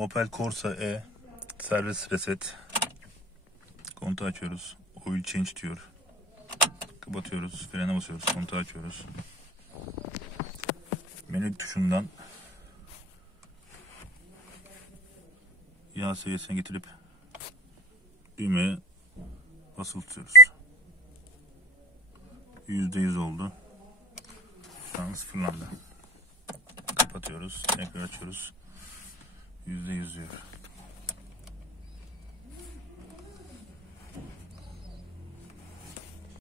Opel Corsa E servis reset. Kontağı açıyoruz. Oil change diyor. Kapatıyoruz. Frene basıyoruz. Kontağı açıyoruz. Menü tuşundan yağ seviyesine getirip düğmeye basılı tutuyoruz. %100 oldu. Şu an sıfırlandı. Kapatıyoruz. Tekrar açıyoruz. %100 diyor.